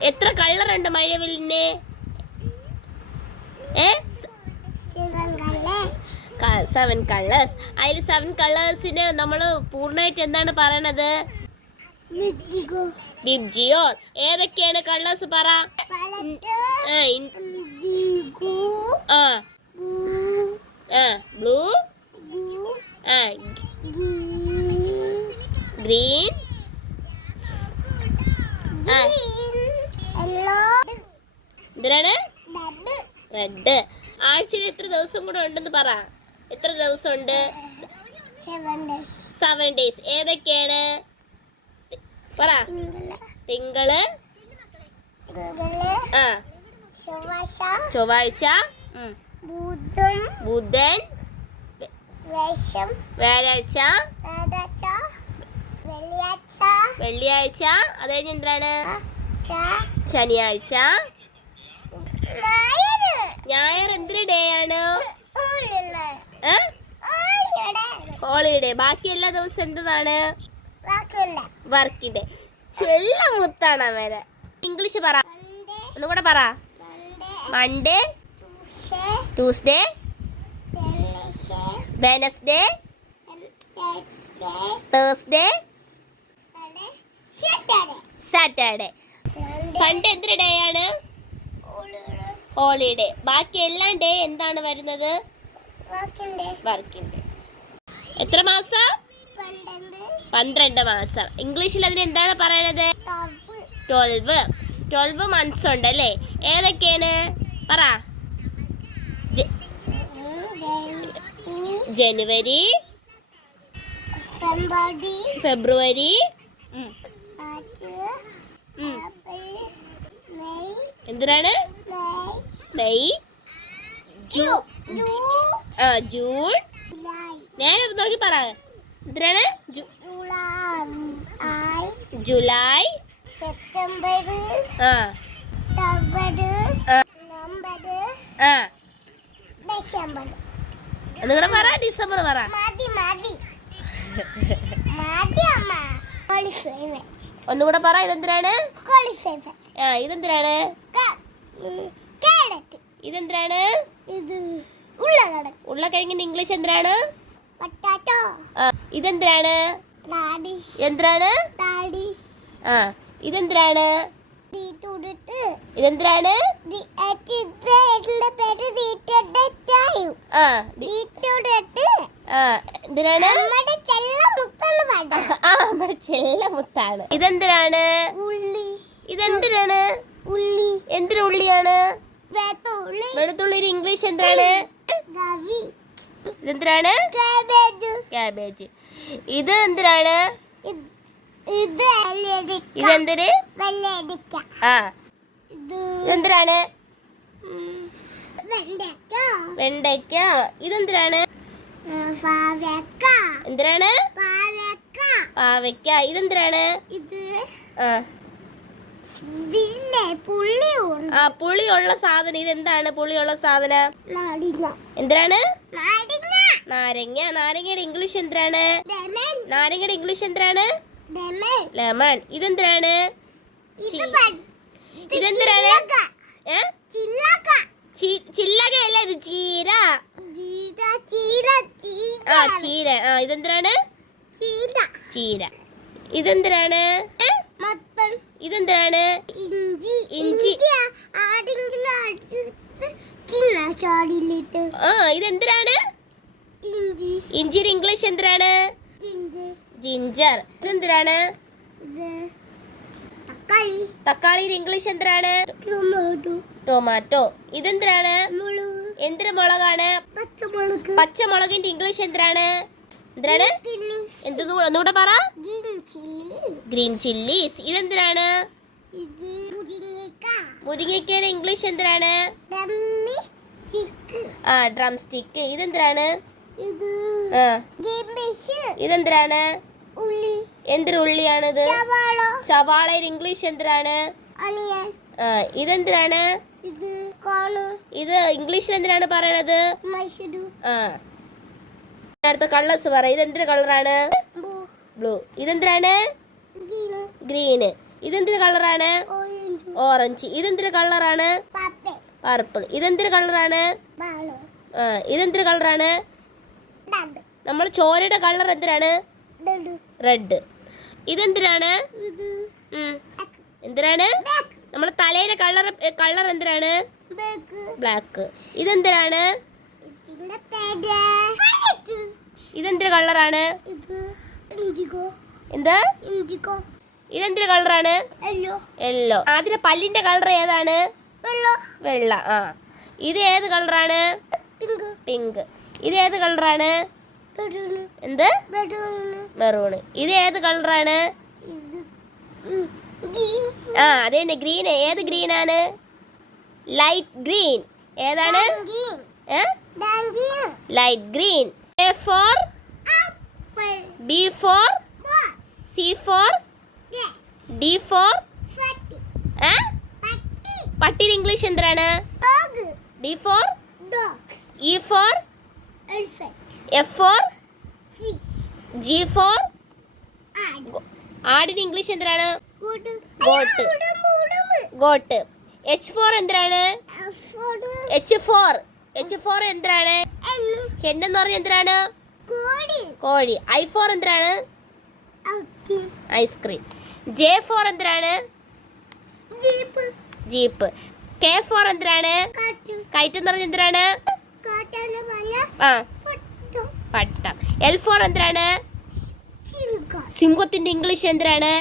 എത്ര കളറുണ്ട് മഴവില്ലിന്? ഏ? സെവൻ കളേഴ്സ് അതിൽ സെവൻ കളേഴ്സിന് നമ്മൾ പൂർണമായിട്ട് എന്താണ് പറയണത്? ബിബ്ജിയോർ ഏതൊക്കെയാണ് കളേഴ്സ് പറ? ബ്ലൂ. ഗ്രീൻ. ആ. എന്തിനാണ്? റെഡ്. ആഴ്ചയിൽ എത്ര ദിവസം കൂടെ ഉണ്ടെന്ന് പറ. എത്ര ദിവസം ഉണ്ട് സെവൻ ഡേയ്സ് ഏതൊക്കെയാണ്? പറ. തിങ്കൾ. ആ. ചൊവ്വാഴ്ച. ബുധൻ. വ്യാഴാഴ്ച. വെള്ളിയാഴ്ച. അത് കഴിഞ്ഞ് എന്താണ് ച- ശനിയാഴ്ച. ഞായർ എന്തിന് ഡേ ആണ്? ഹോളിഡേ ബാക്കി എല്ലാ ദിവസവും എന്താണ്. വർക്കിംഗ് ഡേ ചെല്ല മുത്താണ് അവരെ ഇംഗ്ലീഷ് പറ. ഒന്നുകൂടെ പറ. Monday, Tuesday, Wednesday, Thursday, Saturday. Sunday, എന്തൊരു ഡേ ആണ്. ഹോളിഡേ ബാക്കി എല്ലാം ഡേ എന്താണ് വരുന്നത്? വാക്കുണ്ട്. Working day. എത്ര മാസം? പന്ത്രണ്ട്, മാസം. ഇംഗ്ലീഷിൽ അതിന് എന്താണ് പറയണത്? Tau, twelve. ട്വൽവ് മന്ത്സ് ഉണ്ട് അല്ലേ? ഏതൊക്കെയാണ്? പറ. ജനുവരി, ഫെബ്രുവരി, മാർച്ച്, എന്തിനാണ്? മെയ്, ജൂൺ, ആ ജൂൺ. ഞാൻ നോക്കി പറ. എന്തിനാണ്? ജൂലൈ, സെപ്റ്റംബർ, ആ. ആ, ഡിസംബർ. നിങ്ങളുടെ പറ ഡിസംബർ പറ. മതി മതി. ഒന്നുകൂടെ പറ ഇതെന്തിനാണ്? ക്വാളിഫൈ ആ ഇതെന്തിനാണ്? ഇതെന്തിനാണ്? ഉരുളക്കിഴങ്ങിന്റെ ഇംഗ്ലീഷ് എന്തിനാണ്? ഇതെന്തിനാണ്? എന്തിനാണ്? ആ ഇതെന്തിനാണ്? ഇതെന്തിനാണ്? ആ എന്തിനാണ്? നമ്മുടെ ചെല്ല മുത്താണ് ഇതെന്തിനാണ്? ഉള്ളി. ഇതെന്തിനാണ്? ഉള്ളി. എന്തിനു ഉള്ളിയാണ്? വെളുത്തുള്ളി. ഇംഗ്ലീഷ് എന്താണ് ഇതെന്തിനാണ്? കാബേജ് ഇത് എന്തിനാണ്? ഇതെന്തിന്? ആ. ഇത് ഇതെന്തിനാണ്? വെണ്ടയ്ക്ക. ഇതെന്തിനാണ്? എന്തിനാണ്? പാവയ്ക്ക. ഇതെന്തിനാണ്? ഇത് ആ. ആ പുളിയുള്ള സാധനം. ഇതെന്താണ് പുളിയുള്ള സാധനം? എന്തിനാണ്? നാരങ്ങ. നാരങ്ങയുടെ ഇംഗ്ലീഷ് എന്തിനാണ്? നാരങ്ങയുടെ ഇംഗ്ലീഷ് എന്തിനാണ്? ലെമൺ. ലെമൺ. ഇതെന്തിനാണ്? ഇതെന്തിനാണ്? ചില്ലകയല്ല ഇത്? ചീര. ആ ചീര. ആ ഇതെന്തിനാണ്? ചീര. ചീര. ഇതെന്തിനാണ്? ഇതെന്തിനാണ് ഇഞ്ചി. ഇഞ്ചി. ആ ഇതെന്തിനാണ്? ഇഞ്ചി. ഇഞ്ചിയുടെ ഇംഗ്ലീഷ് എന്തിനാണ്? ജിഞ്ചർ. ഇതെന്തിനാണ്? ഇത് തക്കാളി. തക്കാളിയുടെ ഇംഗ്ലീഷ് എന്തിനാണ്? ടൊമാറ്റോ. ഇതെന്തിനാണ്? എന്തിനു മുളകാണ്? പച്ചമുളക്. പച്ചമുളകിന്റെ ഇംഗ്ലീഷ് എന്തിനാണ്? എന്തിനാണ്? ചില്ലി. എന്ത് ഒന്നുകൂടെ പറ. Green chillies. ഇതെന്തിനാണ്? ഇത് മുരിങ്ങയ്ക്കയുടെ ഇംഗ്ലീഷ് എന്തിനാണ്? ആ ഡ്രം സ്റ്റിക്ക്. ഇതെന്തിനാണ്? ഇത് ഇതെന്തിനാണ്? എന്തൊരു ഉള്ളിയാണിത്? സവാള സവാളയുടെ ഇംഗ്ലീഷ് എന്തിനാണ്? ഇതെന്തിനാണ്? ഇത് ഇത് ഇംഗ്ലീഷിൽ എന്തിനാണ് പറയണത്? ആ. അടുത്ത കളേഴ്സ് പറ ഇതെന്തിന്റെ കളറാണ് ബ്ലൂ. ഇതെന്തിനാണ്? ഗ്രീന് ഇതെന്തിന്റെ കളറാണ് ഓറഞ്ച് ഇതെന്തിന്റെ കളറാണ് പർപ്പിൾ ഇതെന്തിന്റെ കളറാണ് ഇതെന്തിന്റെ കളറാണ് നമ്മൾ ചോരയുടെ കളർ എന്തിനാണ്? റെഡ് ഇതെന്തിനാണ്. എന്തിനാണ്? നമ്മൾ നമ്മുടെ തലയുടെ കളർ കളർ എന്തിനാണ്? ബ്ലാക്ക് ഇതെന്തിനാണ്? ഇതെന്തൊരു കളറാണ് ഇൻഡിഗോ എന്ത്? ഇൻഡിഗോ. ഇതെന്തൊരു കളറാണ്? യെല്ലോ അതിന്റെ പല്ലിന്റെ കളർ ഏതാണ്? വെള്ളോ. ആ. ഇത് ഏത് കളറാണ്? പിങ്ക് ഇത് ഏത് കളറാണ്? എന്ത്? മെറൂണ് ഇത് ഏത് കളറാണ്? ആ അതെ ഗ്രീൻ ഏത് ഗ്രീൻ ആണ്? ലൈറ്റ് ഗ്രീൻ ഏതാണ്? Light green A for B for C for D for പട്ടിന് പട്ടിയുടെ ഇംഗ്ലീഷ് എന്തിനാണ്? Dog D for E for F for G for ആടിന് ഇംഗ്ലീഷ് എന്തിനാണ്? ഗോട്ട്. ഗോട്ട്. എച്ച് ഫോർ എന്തിനാണ്? എച്ച് ഫോർ എച്ച് ഫോർ എന്തിനാണ്? എന്നു ഹെന്നെന്ന് പറഞ്ഞ എന്തിനാണ്? കോഴി. ഐ ഫോർ എന്തിനാണ്? ഐസ്ക്രീം ജെ ഫോർ എന്തിനാണ്? ജീപ്പ്. കെ ഫോർ എന്തിനാണ്? കയറ്റം എന്ന് പറഞ്ഞ എന്തിനാണ്? ആ. പട്ടു. എൽ ഫോർ എന്തിനാണ്? സിംഹത്തിന്റെ ഇംഗ്ലീഷ് എന്തിനാണ്?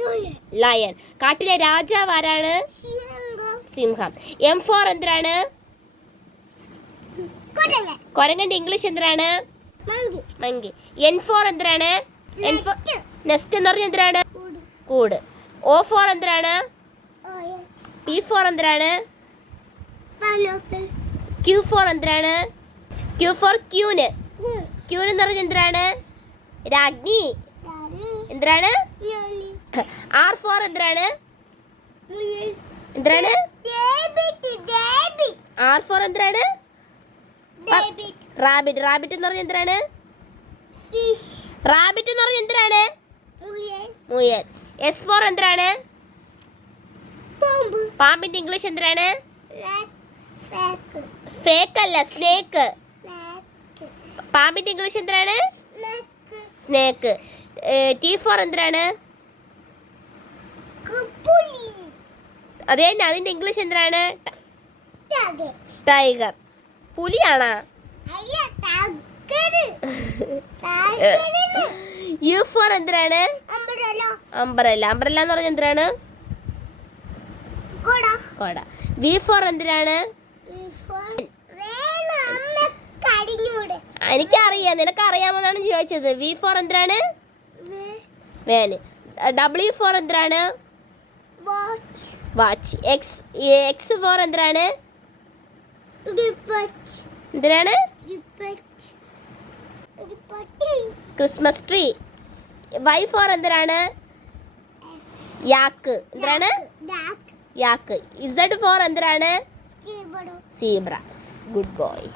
ലയൻ ലയൺ കാട്ടിലെ രാജാവ് ആരാണ്? സിംഹം. എം ഫോർ എന്തിനാണ്? കൊരങ്ങന്റെ ഇംഗ്ലീഷ് എന്തിനാണ്? മങ്കി. എൻ ഫോർ എന്തിനാണ്? നെസ്റ്റ് എന്ന് പറഞ്ഞാൽ എന്തിനാണ്? കൂട്. ഓ ഫോർ എന്തിനാണ്? പി ഫോർ എന്തിനാണ്? ക്യൂ ഫോർ എന്തിനാണ്? ക്യൂ ഫോർ ക്യൂന് ക്യൂന് എന്ന് പറഞ്ഞാൽ എന്തിനാണ്? രാജ്ഞി. എന്തിനാണ്? ആർ ഫോർ എന്തിനാണ്? എന്തിനാണ്? ആർ ഫോർ എന്തിനാണ്? റാബിറ്റ് റാബിറ്റ് എന്ന് പറഞ്ഞാൽ എന്തിനാണ്? ഫിഷ് റാബിറ്റ് എന്ന് പറഞ്ഞ എന്തിനാണ്? മുയൽ. എസ് ഫോർ എന്തിനാണ്? പാമ്പിന്റെ ഇംഗ്ലീഷ് എന്തിനാണ്? ഫേക്ക് അല്ല സ്നേക്ക് പാമ്പിന്റെ ഇംഗ്ലീഷ് എന്തിനാണ്? സ്നേക്ക് ടി ഫോർ എന്തിനാണ്? അതെ തന്നെ അതിന്റെ ഇംഗ്ലീഷ് എന്തിനാണ്? ടൈഗർ പുലിയാണോ? യു ഫോർ എന്തിനാണ്? അംബ്രല്ല അംബ്രല്ല എന്ന് പറഞ്ഞ എന്തിനാണ്? കോട. വി ഫോർ എന്തിനാണ്? എനിക്കറിയാം. നിനക്ക് അറിയാമെന്നാണ് ചോദിച്ചത്. വി ഫോർ എന്തിനാണ്? വേന്. ഡബ്ല്യു ഫോർ എന്തിനാണ്? വാച്ച്. എക്സ് എക്സ് ഫോർ എന്തിനാണ്? എന്തിനാണ്? Christmas tree. വൈ ഫോർ എന്തിനാണ്? യാക്ക്. എന്തിനാണ്? യാക്ക്. ഇസഡ് ഫോർ എന്തിനാണ്? Zebra good boy